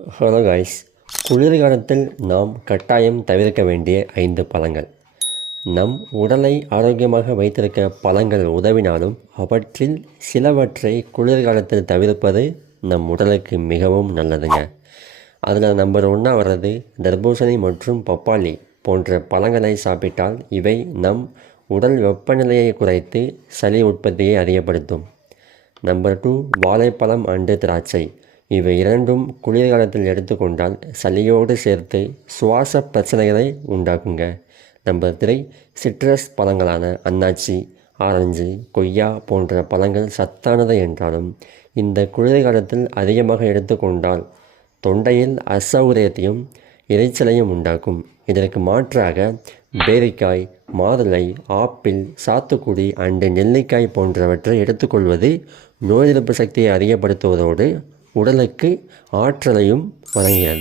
Hello guys, குளிர்காலத்தில் நாம் கட்டாயம் தவிர்க்க வேண்டிய 5 பழங்கள். நம் உடலை ஆரோக்கியமாக வைத்திருக்க பழங்கள் உதவினாலும் அவற்றில் சிலவற்றை குளிர்காலத்தில் தவிர்ப்பது நம் உடலுக்கு மிகவும் நல்லதுங்க. அதில் நம்பர் 1 வர்றது தர்பூசணி மற்றும் பப்பாளி போன்ற பழங்களை சாப்பிட்டால் இவை நம் உடல் வெப்பநிலையை குறைத்து சளி உற்பத்தியை அதிகப்படுத்தும். நம்பர் 2 வாழைப்பழம் அண்டு திராட்சை. இவை இரண்டும் குளிர்காலத்தில் எடுத்துக்கொண்டால் சளியோடு சேர்த்து சுவாச பிரச்சனைகளை உண்டாக்குங்க. நம்பர் 3 சிட்ரஸ் பழங்களான அன்னாச்சி, ஆரஞ்சு, கொய்யா போன்ற பழங்கள் சத்தானது என்றாலும் இந்த குளிர்காலத்தில் அதிகமாக எடுத்துக்கொண்டால் தொண்டையில் அசௌகரியத்தையும் இரைச்சலையும் உண்டாக்கும். இதற்கு மாற்றாக பேரிக்காய், மாதுளை, ஆப்பிள், சாத்துக்குடி அண்டு நெல்லிக்காய் போன்றவற்றை எடுத்துக்கொள்வது நோய் எதிர்ப்பு சக்தியை அதிகப்படுத்துவதோடு உடலுக்கு ஆற்றலையும் வழங்குகிறது.